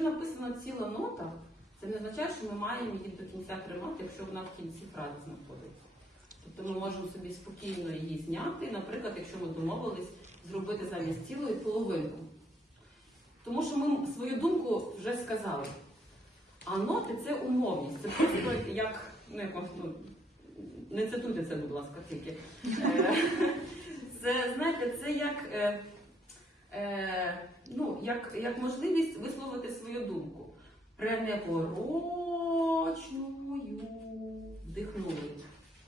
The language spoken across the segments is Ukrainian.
якщо написана ціла нота, це не означає, що ми маємо її до кінця тримати, якщо вона в кінці фрази знаходиться. Тобто ми можемо собі спокійно її зняти, наприклад, якщо ми домовились зробити замість цілої половинку. Тому що ми свою думку вже сказали. А ноти це умовність. Це просто як, ну, як ну, не цитуйте це, будь ласка, тільки. Е, Це, знаєте, це як, е, ну, як, як можливість висловити свою думку. Пренепорочною вдихнули.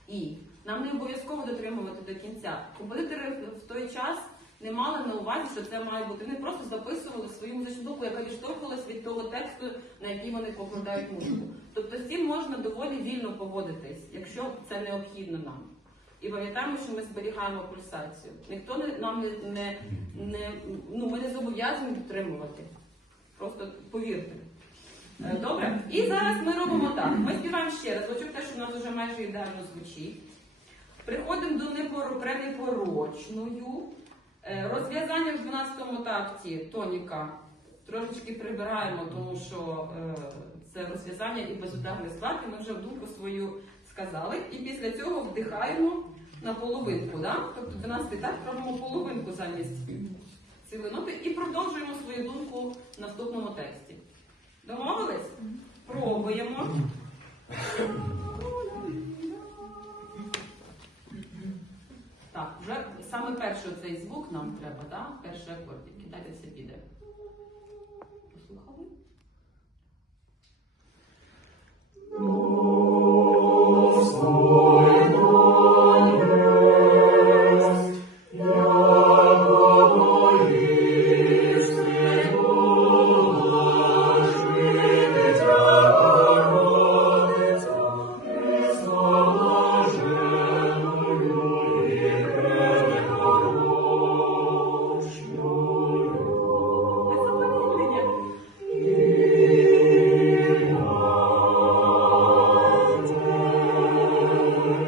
І нам не обов'язково дотримувати до кінця. Композитори в той час не мали на увазі, що це має бути. Вони просто записували свою музичну думку, яка відштовхувалась від того тексту, на який вони покладають музику. Тобто з цим можна доволі вільно поводитись, якщо це необхідно нам. І пам'ятаємо, що ми зберігаємо пульсацію. Ніхто не, нам не, не, не, ну, ми не зобов'язані підтримувати. Просто повірте. Е, Добре? І зараз ми робимо так. Ми співаємо ще раз. Ви чуєте, що в нас вже майже ідеально звучить. Приходимо до непоро- пренепорочною. Е, Розв'язання в 12 такті тоніка трошечки прибираємо, тому що е, це розв'язання і безударний склад, і ми вже в думку свою сказали. І після цього вдихаємо на половинку. Да? Тобто 12 так робимо половинку замість цілої ноти і продовжуємо свою думку в наступному тексті. Домовились? Пробуємо. Так, вже саме перший цей звук нам треба, так? Да? перший Дайте Китайця піде. Послухали?